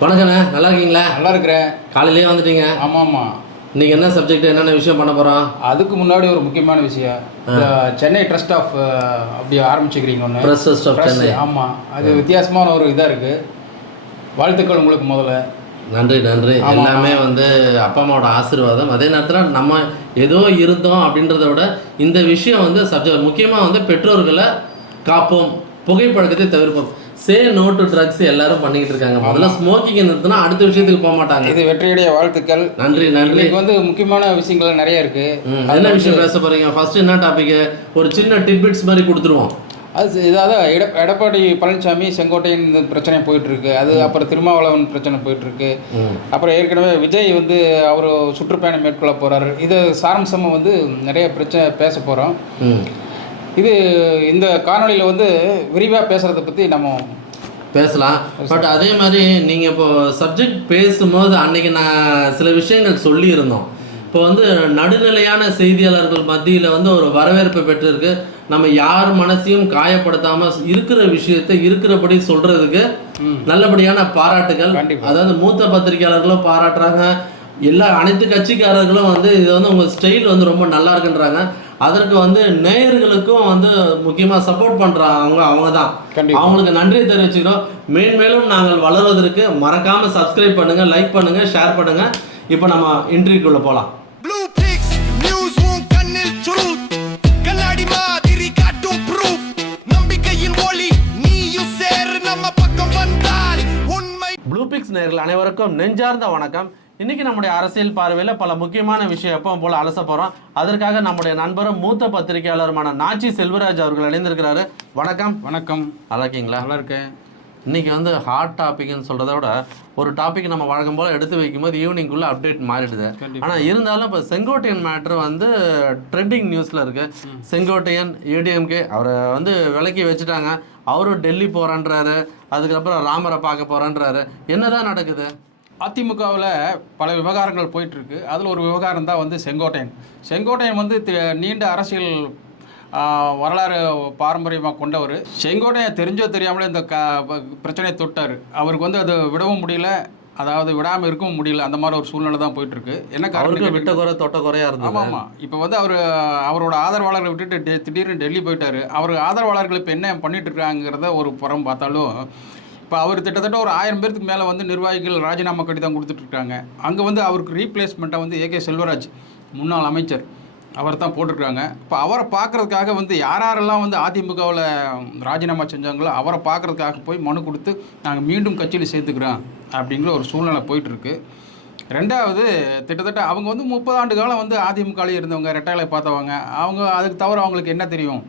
வணக்கண்ணே, நல்லா இருக்கீங்களா? நல்லா இருக்கிறேன். காலையிலேயே வந்துட்டீங்க. ஆமாம் ஆமாம். இன்றைக்கி என்ன சப்ஜெக்ட், என்னென்ன விஷயம் பண்ண போகிறோம்? அதுக்கு முன்னாடி ஒரு முக்கியமான விஷயம், இந்த சென்னை ட்ரஸ்ட் ஆஃப் அப்படி ஆரம்பிச்சுக்கிறீங்க ஒன்று. Trust of Chennai. ஆமாம், அது வித்தியாசமான ஒரு இதாக இருக்குது. வாழ்த்துக்கள் உங்களுக்கு முதல்ல. நன்றி நன்றி. எல்லாமே வந்து அப்பா அம்மாவோட ஆசீர்வாதம். அதே நேரத்தில் நம்ம ஏதோ இருந்தோம் அப்படின்றத விட இந்த விஷயம் வந்து சப்ஜெக்ட் முக்கியமாக வந்து பெற்றோர்களை காப்போம், புகைப்பழக்கத்தை தவிர்ப்போம். சே நோ டு ட்ரக்ஸ் எல்லாரும் பண்ணிக்கிட்டு இருக்காங்க. முதல்ல ஸ்மோக்கிங் நிறுத்தினா அடுத்த விஷயத்துக்கு போக மாட்டாங்க. இது வெற்றியுடைய வாழ்த்துக்கள். நன்றி நன்றி. இன்னைக்கு வந்து முக்கியமான விஷயங்கள் நிறைய இருக்கு. என்ன விஷயம் பேச போறீங்க? ஃபர்ஸ்ட் என்ன டாபிக்? ஒரு சின்ன டிட்பிட்ஸ் மாதிரி கொடுத்துருவோம். அது இதாவது எடப்பாடி பழனிசாமி செங்கோட்டையின் இந்த பிரச்சனை போயிட்டு இருக்கு. அது அப்புறம் திருமாவளவன் பிரச்சனை போயிட்டு இருக்கு. அப்புறம் ஏற்கனவே விஜய் வந்து அவர் சுற்றுப்பயணம் மேற்கொள்ள போறாரு. இது சாரம்சமாக வந்து நிறைய பிரச்சனை பேச போகிறோம். இது இந்த காணொலியில் வந்து விரிவாக பேசுகிறத பற்றி நம்ம பேசலாம். பட் அதே மாதிரி நீங்கள் இப்போ சப்ஜெக்ட் பேசும்போது அன்றைக்கி நான் சில விஷயங்கள் சொல்லியிருந்தோம். இப்போ வந்து நடுநிலையான செய்தியாளர்கள் மத்தியில் வந்து ஒரு வரவேற்பை பெற்றிருக்கு. நம்ம யார் மனசையும் காயப்படுத்தாமல் இருக்கிற விஷயத்தை இருக்கிறபடி சொல்கிறதுக்கு நல்லபடியான பாராட்டுகள். அதாவது மூத்த பத்திரிகையாளர்களும் பாராட்டுறாங்க, அனைத்து கட்சிக்காரர்களும் வந்து இது வந்து உங்கள் ஸ்டைல் வந்து ரொம்ப நல்லா இருக்குன்றாங்க. அதற்கு வந்து நேயர்களுக்கும் வந்து முக்கியமாக சப்போர்ட் பண்ணுறாங்க, அவங்க தான். அவங்களுக்கு நன்றி தெரிவிச்சுக்கிறோம். மேன்மேலும் நாங்கள் வளர்வதற்கு மறக்காமல் சப்ஸ்கிரைப் பண்ணுங்கள், லைக் பண்ணுங்கள், ஷேர் பண்ணுங்கள். இப்போ நம்ம இன்டர்வியூக்குள்ளே போகலாம். ப்ளூபிக்ஸ் நேயர்கள் அனைவருக்கும் நெஞ்சார்ந்த வணக்கம். இன்றைக்கி நம்முடைய அரசியல் பார்வையில் பல முக்கியமான விஷயம் எப்பவும் போல் அலச போகிறோம். அதற்காக நம்முடைய நண்பரும் மூத்த பத்திரிகையாளருமான நாச்சி செல்வராஜ் அவர்கள் இணைந்திருக்கிறாரு. வணக்கம். வணக்கம். நல்லா இருக்கீங்களா? நல்லா இருக்கேன். இன்றைக்கி வந்து ஹாட் டாபிக்னு சொல்கிறத விட ஒரு டாபிக் நம்ம வழக்கம் போல் எடுத்து வைக்கும்போது ஈவினிங்குள்ளே அப்டேட் மாறிடுது. ஆனால் இருந்தாலும் இப்போ செங்கோட்டையன் மேட்ரு வந்து ட்ரெண்டிங் நியூஸில் இருக்குது. செங்கோட்டையன் ஏடிஎம்கே அவரை வந்து விலக்கி வச்சுட்டாங்க. அவரும் டெல்லி போகிறேன்றாரு, அதுக்கப்புறம் ராமரை பார்க்க போகிறேன்றாரு. என்னதான் நடக்குது? அதிமுகவில் பல விவகாரங்கள் போயிட்டுருக்கு. அதில் ஒரு விவகாரம் தான் வந்து செங்கோட்டையன் வந்து நீண்ட அரசியல் வரலாறு பாரம்பரியமாக கொண்டவர். செங்கோட்டையன் தெரிஞ்சோ தெரியாமலே இந்த பிரச்சனையை தொட்டார். அவருக்கு வந்து அதை விடவும் முடியல, அதாவது விடாமல் இருக்கவும் முடியல. அந்த மாதிரி ஒரு சூழ்நிலை தான் போயிட்டுருக்கு. என்ன காரணம்? விட்ட குறை தொட்ட குறையாக இருந்தது. ஆமாம் ஆமாம். இப்போ வந்து அவரோட ஆதரவாளர்களை விட்டுட்டு திடீர்னு டெல்லி போயிட்டார். அவர் ஆதரவாளர்கள் இப்போ என்ன பண்ணிட்டு இருக்காங்கிறத ஒரு புறம் பார்த்தாலும், இப்போ அவர் கிட்டத்தட்ட ஒரு 1000 பேருக்கு மேலே வந்து நிர்வாகிகள் ராஜினாமா கடிதம் கொடுத்துட்ருக்காங்க. அங்கே வந்து அவருக்கு ரீப்ளேஸ்மெண்ட்டாக வந்து ஏகே செல்வராஜ் முன்னாள் அமைச்சர் அவர் தான் போட்டிருக்காங்க. இப்போ அவரை பார்க்குறதுக்காக வந்து யாரெல்லாம் வந்து அதிமுகவில் ராஜினாமா செஞ்சாங்களோ அவரை பார்க்குறதுக்காக போய் மனு கொடுத்து நாங்கள் மீண்டும் கட்சியில் சேர்த்துக்கிறோம் அப்படிங்கிற ஒரு சூழ்நிலை போயிட்டுருக்கு. ரெண்டாவது, கிட்டத்தட்ட அவங்க வந்து 30 ஆண்டு காலம் வந்து அதிமுகவிலே இருந்தவங்க, ரெட்டையிலை பார்த்தவங்க. அவங்க அதுக்கு தவிர அவங்களுக்கு என்ன தெரியும்?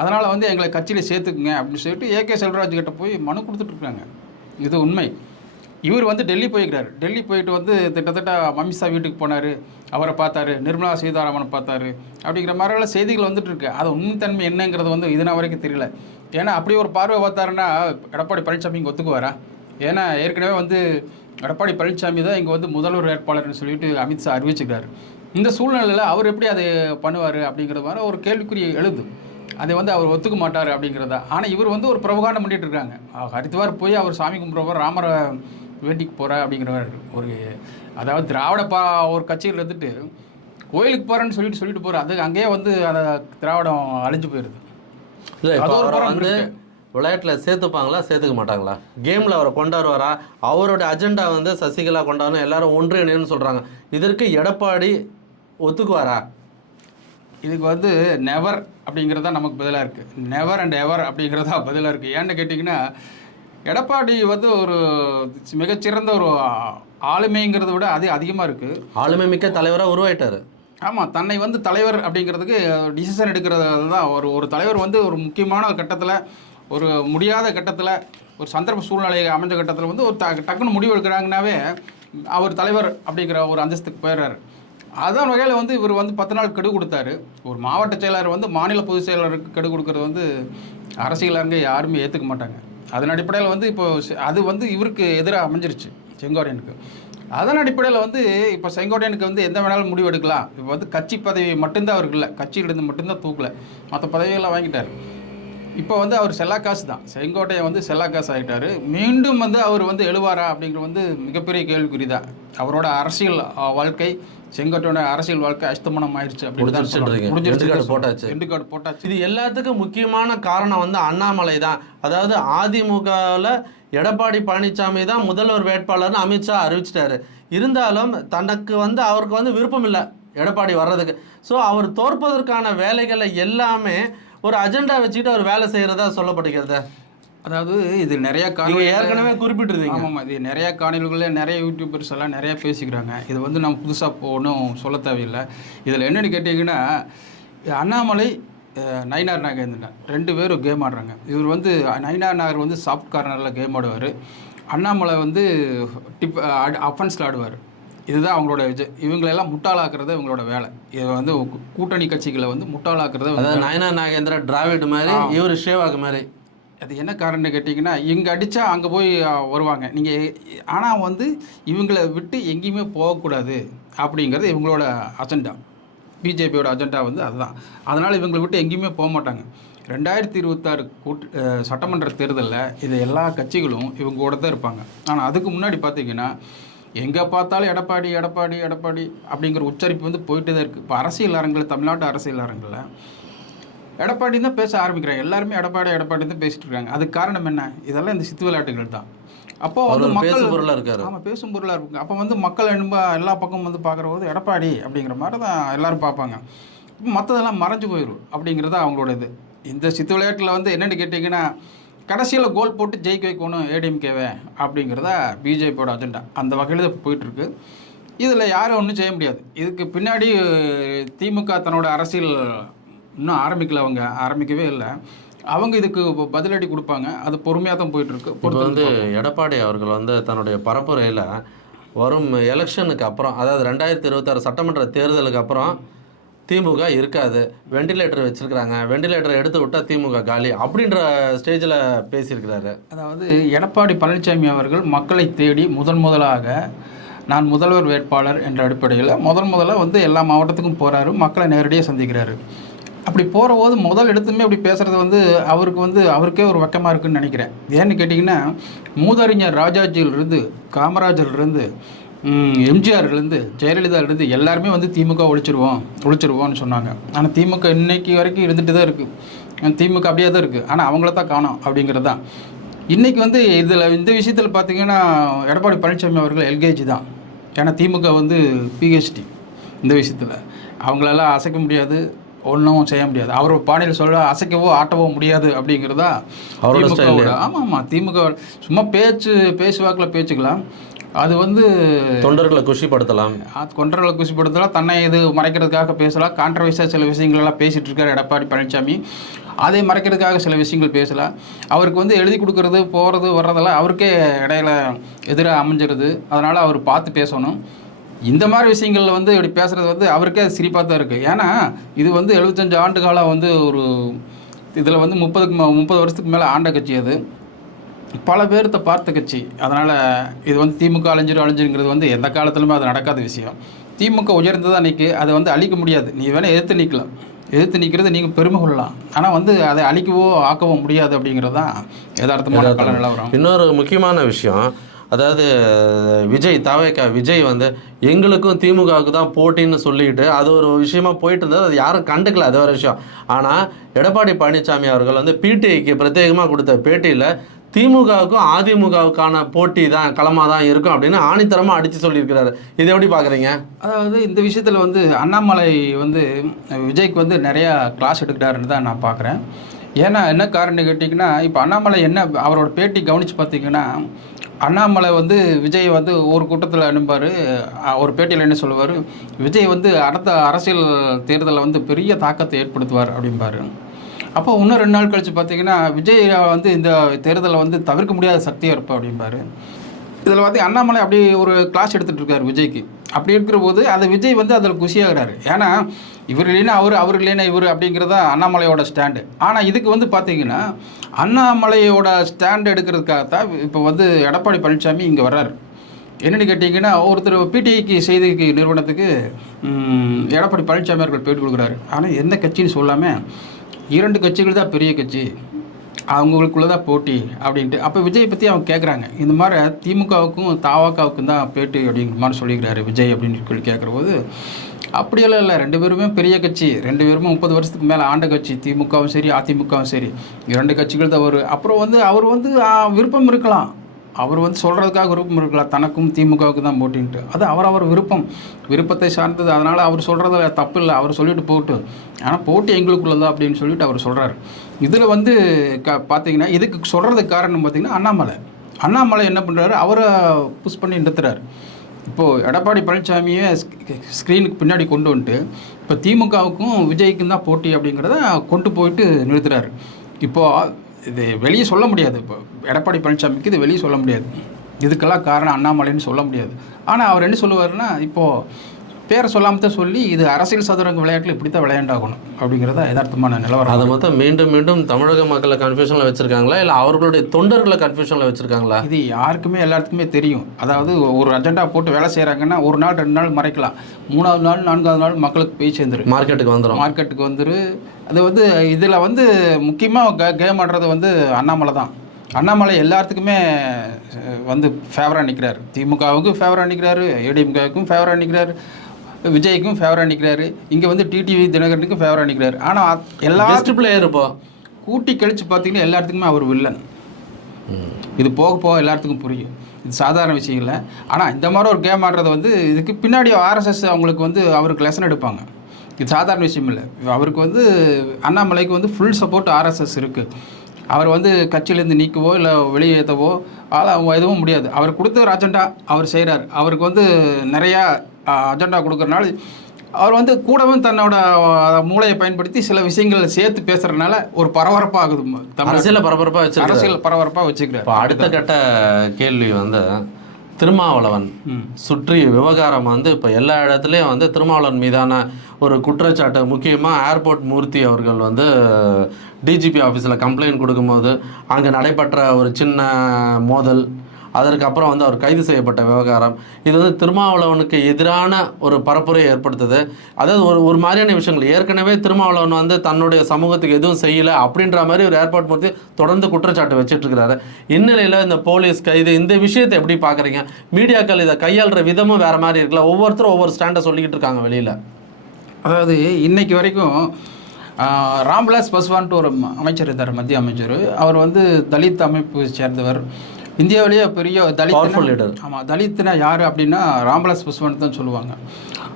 அதனால் வந்து எங்களை கட்சியில் சேர்த்துக்குங்க அப்படின்னு சொல்லிட்டு ஏகே செல்வராஜ் கிட்ட போய் மனு கொடுத்துட்ருக்காங்க. இது உண்மை. இவர் வந்து டெல்லி போய்க்கிறார். டெல்லி போயிட்டு வந்து கிட்டத்தட்ட அமித்ஷா வீட்டுக்கு போனார், அவரை பார்த்தாரு, நிர்மலா சீதாராமனை பார்த்தாரு அப்படிங்கிற மாதிரிலாம் செய்திகள் வந்துட்டுருக்கு. அது உண்மைத்தன்மை என்னங்கிறது வந்து இதுனா வரைக்கும் தெரியல. ஏன்னா அப்படி ஒரு பார்வை பார்த்தாருன்னா எடப்பாடி பழனிசாமி இங்கே ஒத்துக்குவாரா? ஏன்னா ஏற்கனவே வந்து எடப்பாடி பழனிசாமி தான் இங்கே வந்து முதல்வர் வேட்பாளர்னு சொல்லிட்டு அமித்ஷா அறிவிச்சுக்கிறார். இந்த சூழ்நிலையில் அவர் எப்படி அதை பண்ணுவார் அப்படிங்கிற மாதிரி ஒரு கேள்விக்குறி எழுது. அதை வந்து அவர் ஒத்துக்க மாட்டார் அப்படிங்கிறதா. ஆனால் இவர் வந்து ஒரு பிரபகாண்டம் பண்ணிகிட்டு இருக்காங்க. ஹரித்வார் போய் அவர் சாமி கும்பிட்றவர், ராமரை வேண்டிக்கு போகிற அப்படிங்கிறவர் ஒரு, அதாவது திராவிட ஒரு கட்சியில் இருந்துட்டு கோயிலுக்கு போகிறேன்னு சொல்லிட்டு போகிறார். அது அங்கேயே வந்து அந்த திராவிடம் அழிஞ்சு போயிடுது. இல்லை, அவரை வந்து விளையாட்டில் சேர்த்துப்பாங்களா, சேர்த்துக்க மாட்டாங்களா? கேமில் அவரை கொண்டாடுவாரா? அவரோட அஜெண்டா வந்து சசிகலா கொண்டாடணும், எல்லாரும் ஒன்றிணைன்னு சொல்கிறாங்க. இதற்கு எடப்பாடி ஒத்துக்குவாரா? இதுக்கு வந்து நெவர் அப்படிங்கிறது தான் நமக்கு பதிலாக இருக்குது. நெவர் அண்ட் எவர் அப்படிங்கிறது தான் பதிலாக இருக்குது. ஏன்னு கேட்டிங்கன்னா, எடப்பாடி வந்து ஒரு மிகச்சிறந்த ஒரு ஆளுமைங்கிறத விட அது அதிகமாக இருக்குது. ஆளுமை மிக்க தலைவராக உருவாயிட்டார். ஆமாம், தன்னை வந்து தலைவர் அப்படிங்கிறதுக்கு டிசிஷன் எடுக்கிறது தான். ஒரு தலைவர் வந்து ஒரு முக்கியமான கட்டத்தில், ஒரு முடியாத கட்டத்தில், ஒரு சந்தர்ப்ப சூழ்நிலை அமைஞ்ச கட்டத்தில் வந்து ஒரு டக்குன்னு முடிவு எடுக்கிறாங்கன்னாவே அவர் தலைவர் அப்படிங்கிற ஒரு அந்தஸ்துக்கு போயிடுறாரு. அதான் வகையில் வந்து இவர் வந்து 10 நாள் கெடு கொடுத்தாரு. ஒரு மாவட்ட செயலாளர் வந்து மாநில பொதுச் செயலாளருக்கு கெடு கொடுக்கறது வந்து அரசியலாருங்க யாருமே ஏற்றுக்க மாட்டாங்க. அதன் அடிப்படையில் வந்து இப்போ அது வந்து இவருக்கு எதிராக அமைஞ்சிருச்சு செங்கோட்டையனுக்கு. அதன் அடிப்படையில் வந்து இப்போ செங்கோட்டையனுக்கு வந்து எந்த வேணாலும் முடிவு எடுக்கலாம். இப்போ வந்து கட்சி பதவி மட்டும்தான் அவருக்கு இல்லை, கட்சியிலிருந்து மட்டும்தான் தூக்கலை, மற்ற பதவியெல்லாம் வாங்கிட்டார். இப்போ வந்து அவர் செல்லாக்காசு தான், செங்கோட்டையை வந்து செல்லாக்காசு ஆகிட்டார். மீண்டும் வந்து அவர் வந்து எழுவாரா அப்படிங்கிற வந்து மிகப்பெரிய கேள்விக்குறி தான். அவரோட அரசியல் வாழ்க்கை, செங்கோட்டையோட அரசியல் வாழ்க்கை அஸ்தமனம் ஆயிடுச்சு அப்படின்னு தான் முடிஞ்சிருச்சு, போட்டாச்சு. எண்டு கார்டு போட்டாச்சு. இது எல்லாத்துக்கும் முக்கியமான காரணம் வந்து அண்ணாமலை தான். அதாவது அதிமுகவில் எடப்பாடி பழனிசாமி தான் முதல்வர் வேட்பாளர்னு அமித்ஷா அறிவிச்சிட்டாரு. இருந்தாலும் தனக்கு வந்து அவருக்கு வந்து விருப்பம் இல்லை எடப்பாடி வர்றதுக்கு. ஸோ அவர் தோற்பதற்கான வேலைகளை எல்லாமே ஒரு அஜெண்டா வச்சுக்கிட்டு அவர் வேலை செய்கிறதா சொல்லப்படுகிறது. அதாவது இது நிறைய காணொலி ஏற்கனவே குறிப்பிட்டிருந்தீங்க. ஆமாம், இது நிறைய காணொலிகளில் நிறைய யூடியூபர்ஸ் எல்லாம் நிறையா பேசிக்கிறாங்க. இது வந்து நம்ம புதுசாக ஒன்றும் சொல்ல தேவையில்லை. இதில் என்னென்னு கேட்டிங்கன்னா, அண்ணாமலை நயினார் நாகேந்திரன் 2 பேரும் கேம் ஆடுறாங்க. இவர் வந்து நயினார் நாகர் வந்து சாஃப்ட் கார்னரில் கேம் ஆடுவார், அண்ணாமலை வந்து அஃபென்ஸில் ஆடுவார். இதுதான் அவங்களோட இவங்களெல்லாம் முட்டாளாக்குறது இவங்களோட வேலை. இது வந்து கூட்டணி கட்சிகளை வந்து முட்டாளாக்குறது. நயினார் நாகேந்திரன் டிராவிட் மாதிரி, இவர் ஷேவாக் மாதிரி. அது என்ன காரணம்னு கேட்டிங்கன்னா, இங்கே அடித்தா அங்கே போய் வருவாங்க நீங்கள். ஆனால் வந்து இவங்களை விட்டு எங்கேயுமே போகக்கூடாது அப்படிங்கிறது இவங்களோட அஜெண்டா. பிஜேபியோட அஜெண்டா வந்து அதுதான். அதனால் இவங்களை விட்டு எங்கேயுமே போக மாட்டாங்க. 2026 சட்டமன்ற தேர்தலில் இது எல்லா கட்சிகளும் இவங்க கூட தான் இருப்பாங்க. ஆனால் அதுக்கு முன்னாடி பார்த்திங்கன்னா, எங்கே பார்த்தாலும் எடப்பாடி எடப்பாடி எடப்பாடி அப்படிங்கிற உச்சரிப்பு வந்து போயிட்டு தான் இருக்குது. இப்போ அரசியல் அரங்கில், தமிழ்நாட்டு அரசியல் அரங்கில் எடப்பாடி தான் பேச ஆரம்பிக்கிறாங்க. எல்லாருமே எடப்பாடி எடப்பாடி தான் பேசிட்டு இருக்காங்க. அதுக்கு காரணம் என்ன? இதெல்லாம் இந்த சித்து விளையாட்டுகள் தான். அப்போ வந்து மக்கள் பொருளாக இருக்காரு. ஆமாம், பேசும் பொருளாக இருக்குங்க. அப்போ வந்து மக்கள் எல்லா பக்கமும் வந்து பார்க்குற போது எடப்பாடி அப்படிங்கிற மாதிரி தான் எல்லோரும் பார்ப்பாங்க. மற்றதெல்லாம் மறைஞ்சு போயிடும் அப்படிங்கிறது அவங்களோட இது. இந்த சித்து விளையாட்டில் வந்து என்னென்னு கேட்டிங்கன்னா, கடைசியில் கோல் போட்டு ஜெயிக்க வைக்கணும் ஏடிஎம்கேவை அப்படிங்கிறதா பிஜேபியோட அஜெண்டா. அந்த வகையில் தான் போயிட்டுருக்கு. இதில் யாரும் ஒன்றும் செய்ய முடியாது. இதுக்கு பின்னாடி திமுக தன்னோட அரசியல் இன்னும் ஆரம்பிக்கவே இல்லை. அவங்க இதுக்கு பதிலடி கொடுப்பாங்க. அது பொறுமையாக தான் போயிட்டுருக்கு. இப்போ வந்து எடப்பாடி அவர்கள் வந்து தன்னுடைய பரப்புரையில் வரும் எலெக்ஷனுக்கு அப்புறம், அதாவது 2026 சட்டமன்ற தேர்தலுக்கு அப்புறம் திமுக இருக்காது, வெண்டிலேட்டர் வச்சுருக்கிறாங்க, வெண்டிலேட்டரை எடுத்து விட்டால் திமுக காலி அப்படின்ற ஸ்டேஜில் பேசியிருக்கிறாரு. அதாவது எடப்பாடி பழனிசாமி அவர்கள் மக்களை தேடி முதலாக நான் முதல்வர் வேட்பாளர் என்ற அடிப்படையில் முதல்ல வந்து எல்லா மாவட்டத்துக்கும் போகிறாரு, மக்களை நேரடியாக சந்திக்கிறாரு. அப்படி போகிற போது முதல் எடுத்துமே அப்படி பேசுகிறது வந்து அவருக்கே ஒரு வெக்கமாக இருக்குதுன்னு நினைக்கிறேன். ஏன்னு கேட்டிங்கன்னா, மூதறிஞர் ராஜாஜியிலிருந்து, காமராஜர்லேருந்து, எம்ஜிஆர்லேருந்து, ஜெயலலிதாவிலேருந்து எல்லாருமே வந்து திமுக ஒழிச்சிருவோம்னு சொன்னாங்க. ஆனால் திமுக இன்னைக்கு வரைக்கும் இருந்துகிட்டு தான் இருக்குது. திமுக அப்படியே தான் இருக்குது. ஆனால் அவங்கள தான் காணோம் அப்படிங்கிறது தான். இன்றைக்கி வந்து இந்த விஷயத்தில் பார்த்திங்கன்னா, எடப்பாடி பழனிசாமி அவர்கள் எல்கேஜி தான். ஏன்னா திமுக வந்து பிஹெச்டி. இந்த விஷயத்தில் அவங்களெல்லாம் அசைக்க முடியாது, ஒன்றும் செய்ய முடியாது. அவர் பாணியில் சொல்ல அசைக்கவோ ஆட்டவோ முடியாது அப்படிங்கிறதா திமுக. ஆமாம், திமுக சும்மா பேசுவாக்கில் பேச்சுக்கலாம். அது வந்து தொண்டர்களை குஷிப்படுத்தலாம், தன்னை இது மறைக்கிறதுக்காக பேசலாம். கான்ட்ரவர்சியாக சில விஷயங்களெல்லாம் பேசிகிட்டு இருக்கார் எடப்பாடி பழனிசாமி. அதை மறைக்கிறதுக்காக சில விஷயங்கள் பேசலாம். அவருக்கு வந்து எழுதி கொடுக்கறது, போகிறது வர்றதெல்லாம் அவருக்கே இடையில எதிராக அமைஞ்சிருது. அதனால் அவர் பார்த்து பேசணும். இந்த மாதிரி விஷயங்களில் வந்து இப்படி பேசுகிறது வந்து அவருக்கே சிரிப்பாக தான் இருக்குது. ஏன்னா இது வந்து 75 ஆண்டு காலம் வந்து ஒரு இதில் வந்து 30 வருஷத்துக்கு மேலே ஆண்ட கட்சி. அது பல பேர்த்த பார்த்த கட்சி. அதனால் இது வந்து திமுக அழிஞ்சிருங்கிறது வந்து எந்த காலத்துலையுமே அது நடக்காத விஷயம். திமுக உயர்ந்து தான் நிற்கு, அதை வந்து அழிக்க முடியாது. நீ வேணால் எதிர்த்து நிற்கிறது நீங்கள் பெருமை கொள்ளலாம், ஆனால் வந்து அதை அழிக்கவோ ஆக்கவோ முடியாது அப்படிங்கிறது தான் யதார்த்தமான கால நிலவரம். இன்னொரு முக்கியமான விஷயம், அதாவது விஜய் வந்து எங்களுக்கும் திமுகவுக்கு தான் போட்டின்னு சொல்லிட்டு அது ஒரு விஷயமா போயிட்டு இருந்தது. அது யாரும் கண்டுக்கல, அது ஒரு விஷயம். ஆனால் எடப்பாடி பழனிசாமி அவர்கள் வந்து பிடிஐக்கு பிரத்யேகமாக கொடுத்த பேட்டியில் திமுகவுக்கும் அதிமுகவுக்கான போட்டி தான், களமாக தான் இருக்கும் அப்படின்னு ஆணித்தரமாக அடித்து சொல்லியிருக்கிறாரு. இதை எப்படி பார்க்குறீங்க? அதாவது இந்த விஷயத்தில் வந்து அண்ணாமலை வந்து விஜய்க்கு வந்து நிறையா கிளாஸ் எடுக்கிறாருன்னு தான் நான் பார்க்குறேன். ஏன்னா என்ன காரணம் கேட்டிங்கன்னா, இப்போ அண்ணாமலை அவரோட பேட்டி கவனித்து பார்த்திங்கன்னா, அண்ணாமலை வந்து விஜய் வந்து ஒரு கூட்டத்தில் அனுப்பார். ஒரு பேட்டியில் என்ன சொல்லுவார், விஜய் வந்து அடுத்த அரசியல் தேர்தலில் வந்து பெரிய தாக்கத்தை ஏற்படுத்துவார் அப்படிம்பார். அப்போ இன்னும் 2 நாள் கழித்து பார்த்திங்கன்னா, விஜய் வந்து இந்த தேர்தலை வந்து தவிர்க்க முடியாத சக்தியாக இருப்பார் அப்படிம்பார். இதில் வந்து அண்ணாமலை அப்படி ஒரு கிளாஸ் எடுத்துகிட்டு இருக்கார் விஜய்க்கு. அப்படி இருக்கிற போது அதை விஜய் வந்து அதில் குஷியாகிறாரு. ஏன்னா இவர் இல்லைன்னா அவர் இல்லைன்னா இவர் அப்படிங்கிறதா அண்ணாமலையோட ஸ்டாண்டு. ஆனால் இதுக்கு வந்து பார்த்திங்கன்னா, அண்ணாமலையோட ஸ்டாண்டு எடுக்கிறதுக்காகத்தான் இப்போ வந்து எடப்பாடி பழனிசாமி இங்கே வர்றாரு. என்னென்னு கேட்டிங்கன்னா, ஒருத்தர் பிடிஐக்கு செய்திக்கு நிறுவனத்துக்கு எடப்பாடி பழனிசாமி அவர்கள் பேட்டி கொடுக்குறாரு. ஆனால் எந்த கட்சின்னு சொல்லாமல் 2 கட்சிகள் தான் பெரிய கட்சி, அவங்களுக்குள்ள தான் போட்டி அப்படின்ட்டு. அப்போ விஜய் பற்றி அவங்க கேட்குறாங்க, இந்த மாதிரி திமுகவுக்கும் தவாகாவுக்கும் தான் பேட்டி அப்படிங்கிற மாதிரி சொல்லிக்கிறாரு விஜய் அப்படின்னு சொல்லி கேட்குறபோது, அப்படியெல்லாம் இல்லை, 2 பேருமே பெரிய கட்சி, 2 பேருமே 30 வருஷத்துக்கு மேலே ஆண்ட கட்சி, திமுகவும் சரி அதிமுகவும் சரி, 2 கட்சிகள் தான் வரும். அப்புறம் வந்து அவர் வந்து விருப்பம் இருக்கலாம், அவர் வந்து சொல்கிறதுக்காக விருப்பம் இருக்கலாம், தனக்கும் திமுகவுக்கு தான் போட்டின்ட்டு. அது அவர் விருப்பத்தை சார்ந்தது, அதனால் அவர் சொல்கிறது தப்பு இல்லை, அவர் சொல்லிட்டு போட்டு, ஆனால் போட்டி எங்களுக்குள்ள தான் அப்படின்னு சொல்லிட்டு அவர் சொல்கிறார். இதில் வந்து பார்த்தீங்கன்னா இதுக்கு சொல்கிறதுக்கு காரணம் பார்த்திங்கன்னா அண்ணாமலை என்ன பண்ணுறாரு, அவரை புஷ் பண்ணி நிறுத்துறாரு. இப்போது எடப்பாடி பழனிசாமியை ஸ்க்ரீனுக்கு பின்னாடி கொண்டு வந்துட்டு இப்போ திமுகவுக்கும் விஜய்க்கும் தான் போட்டி அப்படிங்கிறத கொண்டு போயிட்டு நிறுத்துறாரு. இப்போது இது வெளியே சொல்ல முடியாது, இப்போ எடப்பாடி பழனிசாமிக்கு இது வெளியே சொல்ல முடியாது, இதுக்கெல்லாம் காரணம் அண்ணாமலைன்னு சொல்ல முடியாது. ஆனால் அவர் என்ன சொல்லுவாருன்னா, இப்போது பேரை சொல்லாமல் தான் சொல்லி இது அரசியல் சதுரங்க விளையாட்டில் இப்படி தான் விளையாண்டாகணும் அப்படிங்கிறத யதார்த்தமான நிலவரம். அதை மொத்தம் மீண்டும் மீண்டும் தமிழக மக்களை கன்ஃபியூஷனில் வச்சுருக்காங்களா, இல்லை அவர்களுடைய தொண்டர்களை கன்ஃபியூஷனில் வச்சுருக்காங்களா? இது யாருக்குமே எல்லாத்துக்குமே தெரியும். அதாவது ஒரு அஜெண்டா போட்டு வேலை செய்கிறாங்கன்னா 1 நாள் 2 நாள் மறைக்கலாம், 3ஆவது நாள் 4ஆவது நாள் மக்களுக்கு போய் சேர்ந்துரு, மார்க்கெட்டுக்கு வந்துரு. அது வந்து இதில் வந்து முக்கியமாக கேம் ஆடுறது வந்து அண்ணாமலை எல்லாத்துக்குமே வந்து ஃபேவராக நிற்கிறாரு, திமுகவுக்கு ஃபேவராக நிற்கிறாரு, ஏடிஎம்கேவுக்கும் ஃபேவராக நிற்கிறாரு, விஜய்க்கும் ஃபேவராக நிற்கிறாரு, இங்கே வந்து டிடிவி தினகரனுக்கும் ஃபேவராக நிற்கிறாரு. ஆனால் எல்லா பிளேயர் இப்போ கூட்டி கழித்து பார்த்தீங்கன்னா எல்லாத்துக்குமே அவர் வில்லன். இது போக எல்லாத்துக்கும் புரியும், இது சாதாரண விஷயம் இல்லை. ஆனால் இந்த மாதிரி ஒரு கேம் ஆடுறது வந்து இதுக்கு பின்னாடி ஆர்எஸ்எஸ் அவங்களுக்கு வந்து அவருக்கு லெசன் எடுப்பாங்க, இது சாதாரண விஷயம் இல்லை. அவருக்கு வந்து அண்ணாமலைக்கு வந்து ஃபுல் சப்போர்ட் ஆர்எஸ்எஸ் இருக்குது. அவர் வந்து கட்சியிலேருந்து நீக்கவோ இல்லை வெளியேற்றவோ எதுவும் முடியாது. அவர் கொடுத்த ஒரு அஜெண்டா அவர் செய்கிறார். அவருக்கு வந்து நிறையா அஜெண்டா கொடுக்குறனால அவர் வந்து கூடவும் தன்னோட மூளையை பயன்படுத்தி சில விஷயங்கள் சேர்த்து பேசுகிறதுனால ஒரு பரபரப்பாகுது, அரசியல் பரபரப்பாக வச்சுக்கிறார். இப்போ அடுத்த கட்ட கேள்வி வந்து திருமாவளவன் சுற்றி விவகாரம் வந்து இப்போ எல்லா இடத்துலையும் வந்து திருமாவளவன் மீதான ஒரு குற்றச்சாட்டு, முக்கியமாக ஏர்போர்ட் மூர்த்தி அவர்கள் வந்து டிஜிபி ஆஃபீஸில் கம்ப்ளைண்ட் கொடுக்கும்போது அங்கே நடைபெற்ற ஒரு சின்ன மோதல், அதற்கப்புறம் வந்து அவர் கைது செய்யப்பட்ட விவகாரம், இது வந்து திருமாவளவனுக்கு எதிரான ஒரு பரப்புரையை ஏற்படுத்துது. அதாவது ஒரு மாதிரியான விஷயங்கள், ஏற்கனவே திருமாவளவன் வந்து தன்னுடைய சமூகத்துக்கு எதுவும் செய்யலை அப்படின்ற மாதிரி ஒரு ஏர்பாட் மூர்த்தி தொடர்ந்து குற்றச்சாட்டு வச்சுட்டு இருக்கிறாரு. இந்நிலையில் இந்த போலீஸ் கைது, இந்த விஷயத்தை எப்படி பார்க்குறீங்க? மீடியாக்கள் இதை கையாளுற விதமும் வேறு மாதிரி இருக்குல்ல, ஒவ்வொருத்தரும் ஒவ்வொரு ஸ்டாண்டை சொல்லிக்கிட்டு இருக்காங்க வெளியில். அதாவது இன்னைக்கு வரைக்கும் ராம்விலாஸ் பாஸ்வான்ட்டு ஒரு அமைச்சர் இருந்தார், மத்திய அமைச்சர். அவர் வந்து தலித் அமைப்பு சேர்ந்தவர், இந்தியாவிலேயே பெரிய தலித் லீடர். ஆமாம், தலித்னா யார் அப்படின்னா ராம்விலாஸ் பாஸ்வான் தான் சொல்லுவாங்க.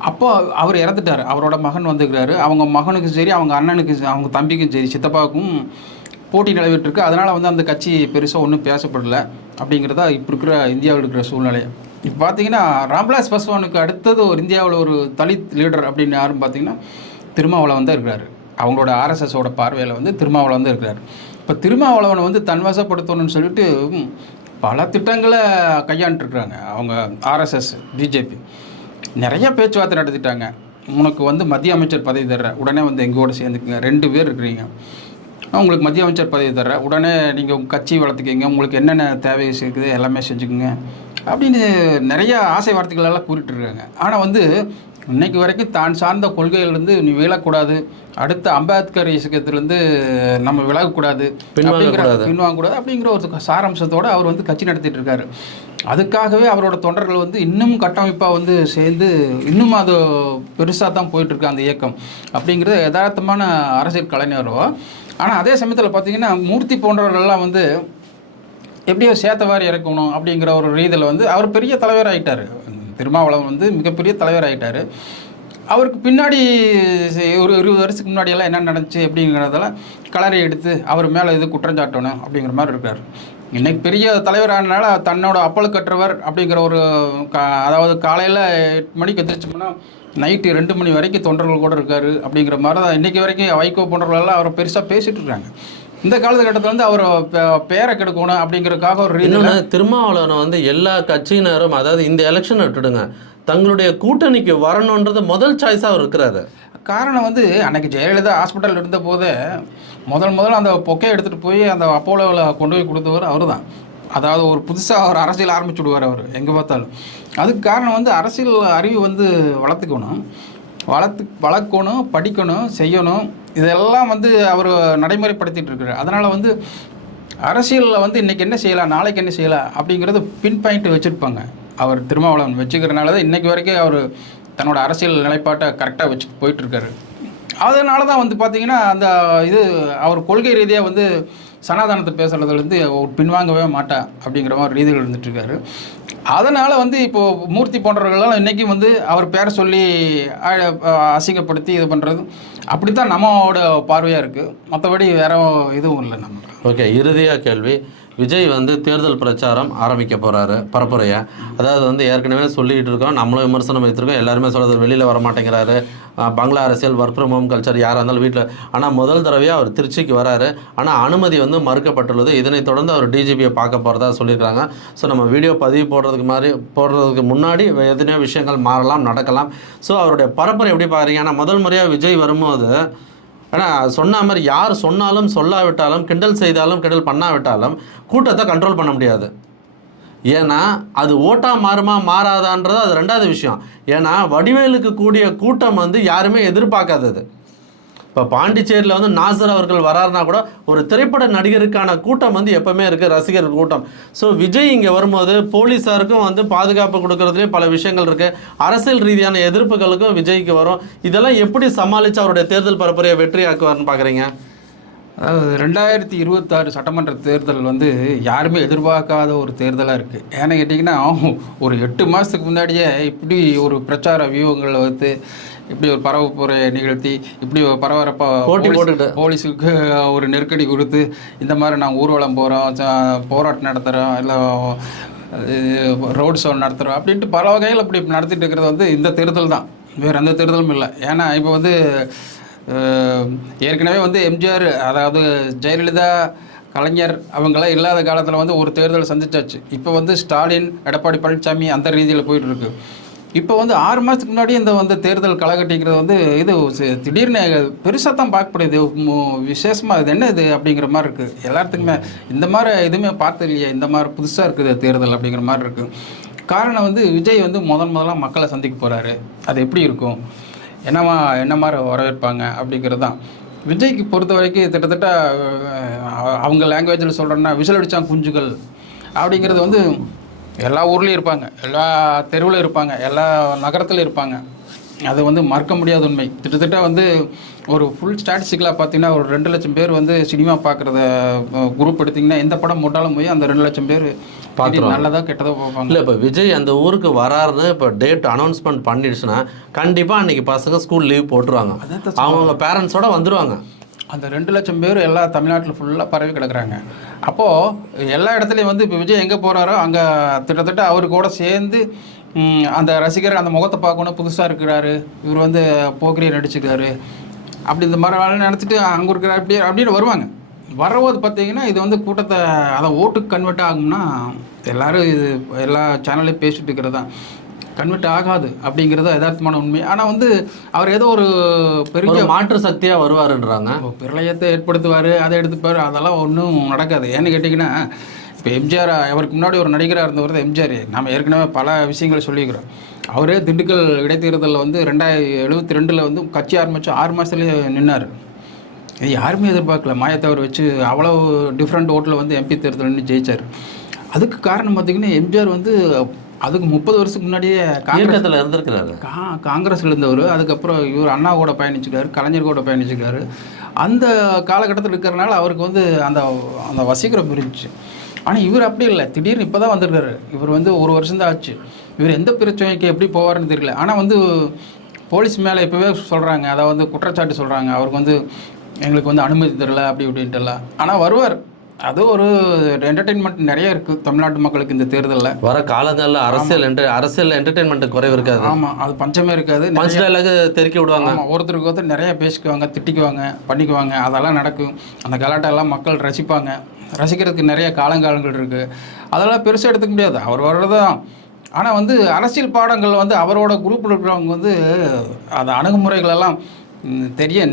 அப்போ அவர் இறந்துட்டார், அவரோட மகன் வந்துக்கிறாரு. அவங்க மகனுக்கும் சரி, அவங்க அண்ணனுக்கு, அவங்க தம்பிக்கும் சரி, சித்தப்பாவுக்கும் போட்டி நிலவிட்டுருக்கு. அதனால் வந்து அந்த கட்சி பெருசாக ஒன்றும் பேசப்படலை அப்படிங்கிறதா இப்போ இருக்கிற இந்தியாவில் இருக்கிற சூழ்நிலை. இப்போ பார்த்தீங்கன்னா ராம்விலாஸ் பாஸ்வானுக்கு அடுத்தது ஒரு இந்தியாவில் ஒரு தலித் லீடர் அப்படின்னு யாரும் பார்த்தீங்கன்னா திருமாவளவன் தான் இருக்கிறாரு. அவங்களோட ஆர்எஸ்எஸோட பார்வையில் வந்து திருமாவளவன் தான் இருக்கிறார். இப்போ திருமாவளவனை வந்து தன்வசப்படுத்தணும்னு சொல்லிட்டு பல திட்டங்களை கையாண்டுருக்குறாங்க அவங்க ஆர்எஸ்எஸ், பிஜேபி. நிறைய பேச்சுவார்த்தை நடத்திட்டாங்க. உனக்கு வந்து மத்திய அமைச்சர் பதவி தர்ற, உடனே வந்து எங்கூட சேர்ந்துக்குங்க, 2 பேர் இருக்கிறீங்க, உங்களுக்கு மத்திய அமைச்சர் பதவி தர்ற, உடனே நீங்கள் உங்கள் கட்சி வளர்த்துக்கிங்க, உங்களுக்கு என்னென்ன தேவை இருக்குது எல்லாமே செஞ்சுக்குங்க அப்படின்னு நிறைய ஆசை வார்த்தைகள் எல்லாம் கூறிட்டுருக்காங்க. ஆனால் வந்து இன்னைக்கு வரைக்கும் தான் சார்ந்த கொள்கையிலேருந்து நீ விலகக்கூடாது, அடுத்த அம்பேத்கர் இயக்கத்திலேருந்து நம்ம விலகக்கூடாது, பின்வாங்கக்கூடாது அப்படிங்கிற ஒரு சாராம்சத்தோடு அவர் வந்து கட்சி நடத்திட்டு இருக்காரு. அதுக்காகவே அவரோட தொண்டர்கள் வந்து இன்னும் கட்டமைப்பாக வந்து சேர்ந்து இன்னும் அது பெருசாக தான் போயிட்டுருக்கு அந்த இயக்கம் அப்படிங்கிறது யதார்த்தமான அரசியல் கலைஞரோ. ஆனால் அதே சமயத்தில் பார்த்திங்கன்னா மூர்த்தி போன்றவர்கள்லாம் வந்து எப்படியோ சேத்தவாரி இறக்கணும் அப்படிங்கிற ஒரு ரீதியில் வந்து அவர் பெரிய தலைவர் ஆகிட்டார். திருமாவளவன் வந்து மிகப்பெரிய தலைவர் ஆகிட்டார். அவருக்கு பின்னாடி ஒரு 20 வருஷத்துக்கு முன்னாடியெல்லாம் என்ன நடந்துச்சு அப்படிங்கிறதெல்லாம் கலரை எடுத்து அவர் மேலே இது குற்றஞ்சாட்டணும் அப்படிங்கிற மாதிரி இருக்கார். இன்றைக்கி பெரிய தலைவரானால தன்னோட அப்பழுக்கற்றவர் அப்படிங்கிற ஒரு அதாவது காலையில் 8 மணிக்கு எந்திரிச்சோம்னா நைட்டு 2 மணி வரைக்கும் தொண்டர்கள் கூட இருக்கார் அப்படிங்கிற மாதிரி தான் இன்றைக்கி வரைக்கும் வைகோ போன்றவர்களெல்லாம் அவரை பெருசாக பேசிகிட்டு இருக்காங்க. இந்த காலகட்டத்தில் வந்து அவர் பேரை கெடுக்கணும் அப்படிங்கிறதுக்காக ஒரு ரீதியில் திருமாவளவனை வந்து எல்லா கட்சியினரும், அதாவது இந்த எலெக்ஷனை விட்டுடுங்க, தங்களுடைய கூட்டணிக்கு வரணுன்றது முதல் சாய்ஸாக இருக்கிறாரு. காரணம் வந்து அன்றைக்கி ஜெயலலிதா ஹாஸ்பிட்டல் இருந்த போதே முதல்ல அந்த பொக்கையை எடுத்துகிட்டு போய் அந்த அப்போலோவில் கொண்டு போய் கொடுத்தவர் அவர் தான். அதாவது ஒரு புதுசாக ஒரு அரசியல் ஆரம்பிச்சு விடுவார் அவர் எங்கே பார்த்தாலும். அதுக்கு காரணம் வந்து அரசியல் அறிவு வந்து வளர்க்கணும், படிக்கணும், செய்யணும், இதெல்லாம் வந்து அவர் நடைமுறைப்படுத்திகிட்டு இருக்கிறார். அதனால் வந்து அரசியலில் வந்து இன்றைக்கி என்ன செய்யலாம், நாளைக்கு என்ன செய்யலாம் அப்படிங்கிறது பின் பாயிண்ட் வச்சுருப்பாங்க. அவர் திருமாவளவன் வச்சுக்கிறனால தான் இன்றைக்கி வரைக்கும் அவர் தன்னோட அரசியல் நிலைப்பாட்டை கரெக்டாக வச்சு போயிட்டுருக்காரு. அதனால தான் வந்து பார்த்திங்கன்னா அந்த இது அவர் கொள்கை ரீதியாக வந்து சனாதனத்தை பேசுகிறதுலேருந்து பின்வாங்கவே மாட்டா அப்படிங்கிற மாதிரி ரீதியில் இருந்துகிட்ருக்காரு. அதனால் வந்து இப்போது மூர்த்தி போன்றவர்களெல்லாம் இன்றைக்கும் வந்து அவர் பேரை சொல்லி அசிங்கப்படுத்தி இது பண்ணுறது அப்படி தான் நம்மளோட பார்வையாக இருக்குது. மற்றபடி வேறு இதுவும் இல்லை நம்ம. ஓகே, இறுதியாக கேள்வி. விஜய் வந்து தேர்தல் பிரச்சாரம் ஆரம்பிக்க போகிறாரு பரப்புரையை. அதாவது வந்து ஏற்கனவே சொல்லிகிட்டு இருக்கோம், நம்மளும் விமர்சனம் வைத்திருக்கோம், எல்லாருமே சொல்கிறது வெளியில் வர மாட்டேங்கிறாரு, பங்களா அரசியல், ஒர்க் ஃப்ரம் ஹோம் கல்ச்சர், யாராக இருந்தாலும் வீட்டில். ஆனால் முதல் தடவையாக அவர் திருச்சிக்கு வராரு. ஆனால் அனுமதி வந்து மறுக்கப்பட்டுள்ளது. இதனைத் தொடர்ந்து அவர் டிஜிபியை பார்க்க போகிறதா சொல்லியிருக்காங்க. ஸோ நம்ம வீடியோ பதிவு போடுறதுக்கு முன்னாடி எத்தனையோ விஷயங்கள் மாறலாம், நடக்கலாம். ஸோ அவருடைய பரப்புரை எப்படி பார்க்குறீங்க? ஆனால் முதல் முறையாக விஜய் வரும்போது ஆனால் சொன்ன மாதிரி யார் சொன்னாலும் சொல்லாவிட்டாலும் கிண்டல் செய்தாலும் கிண்டல் பண்ணாவிட்டாலும் கூட்டத்தை கண்ட்ரோல் பண்ண முடியாது. ஏன்னா அது ஓட்டாக மாறுமா மாறாதான்றது அது ரெண்டாவது விஷயம். ஏன்னா வடிவேலுக்கு கூடிய கூட்டம் வந்து யாருமே எதிர்பார்க்காதது. இப்போ பாண்டிச்சேரியில் வந்து நாசர் அவர்கள் வராருனா கூட ஒரு திரைப்பட நடிகருக்கான கூட்டம் வந்து எப்போவுமே இருக்குது, ரசிகர் கூட்டம். ஸோ விஜய் இங்கே வரும்போது போலீஸாருக்கும் வந்து பாதுகாப்பு கொடுக்கறதுலேயும் பல விஷயங்கள் இருக்குது, அரசியல் ரீதியான எதிர்ப்புகளுக்கும் விஜய்க்கு வரும். இதெல்லாம் எப்படி சமாளித்து அவருடைய தேர்தல் பரப்புரையை வெற்றியாக்குவார்னு பார்க்குறீங்க? அதாவது 2026 சட்டமன்ற தேர்தல் வந்து யாருமே எதிர்பார்க்காத ஒரு தேர்தலாக இருக்குது. ஏன்னு கேட்டிங்கன்னா ஒரு 8 மாதத்துக்கு முன்னாடியே இப்படி ஒரு பிரச்சார வியூகங்களை வந்து இப்படி ஒரு பரப்புரை நிகழ்த்தி இப்படி ஒரு பரபரப்பாக போலீஸுக்கு ஒரு நெருக்கடி கொடுத்து இந்த மாதிரி நாங்கள் ஊர்வலம் போகிறோம், போராட்டம் நடத்துகிறோம், இல்லை ரோடு ஷோ நடத்துகிறோம் அப்படின்ட்டு பல வகையில் அப்படி நடத்திட்டு இருக்கிறது வந்து இந்த தேர்தல் தான், வேறு எந்த தேர்தலும் இல்லை. ஏன்னா இப்போ வந்து ஏற்கனவே வந்து எம்ஜிஆர், அதாவது ஜெயலலிதா, கலைஞர் அவங்களாம் இல்லாத காலத்தில் வந்து ஒரு தேர்தல் சந்திச்சாச்சு. இப்போ வந்து ஸ்டாலின், எடப்பாடி பழனிசாமி அந்த ரீதியில் போயிட்டுருக்கு. இப்போ வந்து 6 மாதத்துக்கு முன்னாடி இந்த வந்து தேர்தல் களைகட்டிங்கிறது வந்து இது திடீர்னு பெருசாக தான் பார்க்கப்படுது, விசேஷமாக இது என்ன இது அப்படிங்கிற மாதிரி இருக்குது. எல்லாத்துக்குமே இந்த மாதிரி எதுவுமே பார்த்து இல்லையா, இந்த மாதிரி புதுசாக இருக்குது தேர்தல் அப்படிங்கிற மாதிரி இருக்குது. காரணம் வந்து விஜய் வந்து முதலாக மக்களை சந்திக்க போகிறாரு. அது எப்படி இருக்கும், என்ன மாதிரி வரவேற்பாங்க அப்படிங்கிறது தான். விஜய்க்கு பொறுத்த வரைக்கும் கிட்டத்தட்ட அவங்க லாங்குவேஜில் சொல்கிறோன்னா விசில் அடித்தான் குஞ்சுகள் அப்படிங்கிறது வந்து எல்லா ஊர்லேயும் இருப்பாங்க, எல்லா தெருவில் இருப்பாங்க, எல்லா நகரத்துலையும் இருப்பாங்க. அது வந்து மறக்க முடியாத உண்மை. கிட்டத்தட்ட வந்து ஒரு ஃபுல் ஸ்டாட்டிஸ்டிக்கலாக பார்த்தீங்கன்னா ஒரு 2 லட்சம் பேர் வந்து சினிமா பார்க்குறத குரூப் எடுத்திங்கன்னா எந்த படம் போட்டாலும் போய் அந்த 2 லட்சம் பேர் பார்த்துருவோம், நல்லதாக கெட்டதாக பார்ப்பாங்க. இல்லை, இப்போ விஜய் அந்த ஊருக்கு வராருன்னு இப்போ டேட் அனௌன்ஸ்மெண்ட் பண்ணிடுச்சுன்னா கண்டிப்பாக அன்றைக்கி பசங்க ஸ்கூல் லீவ் போட்டுருவாங்க, அவங்க பேரண்ட்ஸோடு வந்துடுவாங்க. அந்த 2 லட்சம் பேர் எல்லா தமிழ்நாட்டில் ஃபுல்லாக பரவி கிடக்குறாங்க. அப்போது எல்லா இடத்துலையும் வந்து இப்போ விஜய் எங்கே போகிறாரோ அங்கே கிட்டத்தட்ட அவரு கூட சேர்ந்து அந்த ரசிகர் அந்த முகத்தை பார்க்கணும், புதுசாக இருக்கிறாரு, இவர் வந்து போக்கிரியை நடிச்சுக்கிறாரு அப்படி இந்த மாதிரி வேலை நினச்சிட்டு அங்கே இருக்கிறார் அப்படின்னு வருவாங்க. வரும்போது பார்த்தீங்கன்னா இது வந்து கூட்டத்தை அதை ஓட்டுக்கு கன்வெர்ட் ஆகும்னா எல்லோரும் இது எல்லா சேனல்லையும் பேசிட்டு இருக்கிறது தான், கன்வெர்ட் ஆகாது அப்படிங்கிறது யதார்த்தமான உண்மை. ஆனால் வந்து அவர் ஏதோ ஒரு பெரிய மாற்று சக்தியாக வருவாருன்றாங்க, பிரளயத்தை ஏற்படுத்துவார், அதை எடுத்துப்பார், அதெல்லாம் ஒன்றும் நடக்காது. ஏன்னு கேட்டிங்கன்னா இப்போ எம்ஜிஆர், அவருக்கு முன்னாடி ஒரு நடிகராக இருந்தவர் தான் எம்ஜிஆர். நம்ம ஏற்கனவே பல விஷயங்களை சொல்லிக்கிறோம். அவரே திண்டுக்கல் இடைத்தேர்தலில் வந்து 1972 வந்து கட்சி ஆரம்பித்து 6 மாதத்துலேயே நின்னார். இது யாருமே எதிர்பார்க்கல. மாயத்தவர் வச்சு அவ்வளோ டிஃப்ரெண்ட் ஓட்டில் வந்து எம்பி தேர்தல் நின்று ஜெயித்தார். அதுக்கு காரணம் பார்த்திங்கன்னா எம்ஜிஆர் வந்து அதுக்கு 30 வருஷத்துக்கு முன்னாடியே காங்கிரஸில் இருந்திருக்கிறாரு, காங்கிரஸில் இருந்தவர். அதுக்கப்புறம் இவர் அண்ணா கூட பயணிச்சுக்காரு, கலைஞர் கூட பயணிச்சுக்காரு. அந்த காலகட்டத்தில் இருக்கிறனால அவருக்கு வந்து அந்த அந்த வசீகரம் இருந்துச்சு. ஆனால் இவர் அப்படி இல்லை, திடீர்னு இப்போ தான் வந்திருக்காரு. இவர் வந்து 1 வருஷம்தான் ஆச்சு. இவர் எந்த பிரச்சனைக்கு எப்படி போவார்னு தெரியல. ஆனால் வந்து போலீஸ் மேலே இப்போவே சொல்கிறாங்க, அதை வந்து குற்றச்சாட்டு சொல்கிறாங்க, அவருக்கு வந்து எங்களுக்கு வந்து அனுமதி தரல அப்படி இப்படின்ட்டுலாம். ஆனால் வருவார். அது ஒரு என்டர்டெயின்மெண்ட் நிறைய இருக்குது தமிழ்நாட்டு மக்களுக்கு இந்த தேர்தலில். வர காலங்களில் அரசியல் என்டர்டெயின்மெண்ட் குறைவு இருக்காது. ஆமாம், அது பஞ்சமே இருக்காது. தெருக்கி விடுவாங்க, ஒருத்தருக்கு ஒருத்தர் நிறைய பேசிக்குவாங்க, திட்டிக்குவாங்க, பண்ணிக்குவாங்க, அதெல்லாம் நடக்கும். அந்த கலாட்டெல்லாம் மக்கள் ரசிப்பாங்க. ரசிக்கிறதுக்கு நிறைய காலங்கள் இருக்குது. அதெல்லாம் பெருசாக எடுத்துக்க முடியாது, அவர் வர்றதான். ஆனால் வந்து அரசியல் பாடங்கள் வந்து அவரோட குரூப்பில் இருக்கிறவங்க வந்து அந்த அணுகுமுறைகளெல்லாம்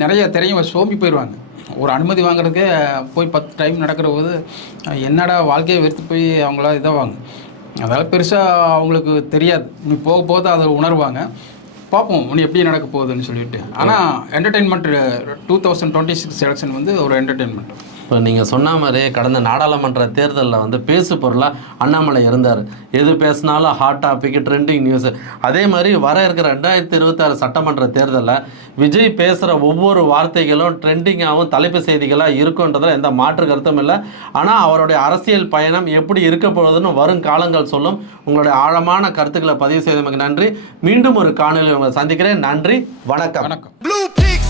நிறைய தெரியும், சோம்பி போயிடுவாங்க. ஒரு அனுமதி வாங்குறதுக்கே போய் 10 டைம் நடக்கிற போது என்னடா வாழ்க்கையை வெறுத்து போய் அவங்களாம் இதாவாங்க. அதெல்லாம் பெருசாக அவங்களுக்கு தெரியாது. நீ போக போது அதை உணர்வாங்க. பார்ப்போம் நீ எப்படி நடக்க போகுதுன்னு சொல்லிட்டு. ஆனால் என்டர்டெயின்மெண்ட் 2026 எலெக்ஷன் வந்து ஒரு என்டர்டெயின்மெண்ட். இப்போ நீங்கள் சொன்ன மாதிரி கடந்த நாடாளுமன்ற தேர்தலில் வந்து பேசு பொருளாக அண்ணாமலை இருந்தார். எது பேசினாலும் ஹாட் டாபிக், ட்ரெண்டிங் நியூஸு. அதே மாதிரி வர இருக்கிற 2026 சட்டமன்ற தேர்தலில் விஜய் பேசுகிற ஒவ்வொரு வார்த்தைகளும் ட்ரெண்டிங்காகவும் தலைப்பு செய்திகளாக இருக்குன்றதில் எந்த மாற்று கருத்தும் இல்லை. ஆனால் அவருடைய அரசியல் பயணம் எப்படி இருக்க போகுதுன்னு வரும் காலங்கள் சொல்லும். உங்களுடைய ஆழமான கருத்துக்களை பதிவு செய்தமைக்கு நன்றி. மீண்டும் ஒரு காணொலியில் உங்களை சந்திக்கிறேன். நன்றி, வணக்கம். வணக்கம்.